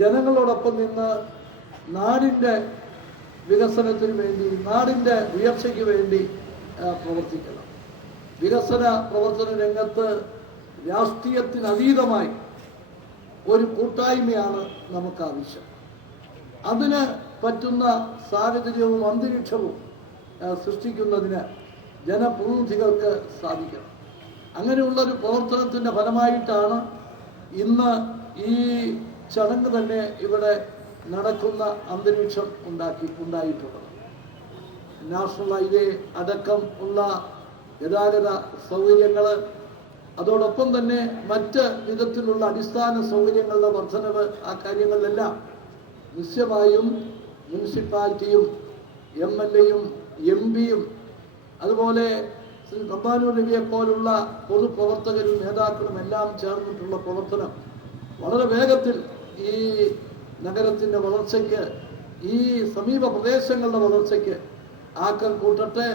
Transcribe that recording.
ജനങ്ങളോടൊപ്പം നിന്ന് നാടിൻ്റെ വികസനത്തിന് വേണ്ടി, നാടിൻ്റെ ഉയർച്ചയ്ക്ക് വേണ്ടി പ്രവർത്തിക്കണം. വികസന പ്രവർത്തന രംഗത്ത് രാഷ്ട്രീയത്തിനതീതമായി ഒരു കൂട്ടായ്മയാണ് നമുക്ക് ആവശ്യം. അതിന് പറ്റുന്ന സാഹചര്യവും അന്തരീക്ഷവും സൃഷ്ടിക്കുന്നതിന് ജനപ്രതിനിധികൾക്ക് സാധിക്കണം. അങ്ങനെയുള്ളൊരു പ്രവർത്തനത്തിൻ്റെ ഫലമായിട്ടാണ് ഇന്ന് ഈ ചടങ്ങ് തന്നെ ഇവിടെ നടക്കുന്ന അന്തരീക്ഷം ഉണ്ടായിട്ടുള്ളത്. നാഷണൽ ഹൈവേ അടക്കം ഉള്ള ഗതാഗത സൗകര്യങ്ങൾ, അതോടൊപ്പം തന്നെ മറ്റ് വിധത്തിലുള്ള അടിസ്ഥാന സൗകര്യങ്ങളുടെ വർധനവ്, ആ കാര്യങ്ങളിലെല്ലാം നിശ്ചയമായും മുനിസിപ്പാലിറ്റിയും MLAയും MP യും അതുപോലെ ശ്രീ തമ്പാനൂർ രവിയെ പോലുള്ള പൊതുപ്രവർത്തകരും നേതാക്കളും എല്ലാം ചേർന്നിട്ടുള്ള പ്രവർത്തനം വളരെ വേഗത്തിൽ ഈ നഗരത്തിൻ്റെ വളർച്ചയ്ക്ക്, ഈ സമീപ പ്രദേശങ്ങളുടെ വളർച്ചയ്ക്ക് ആക്കം കൂട്ടട്ടെ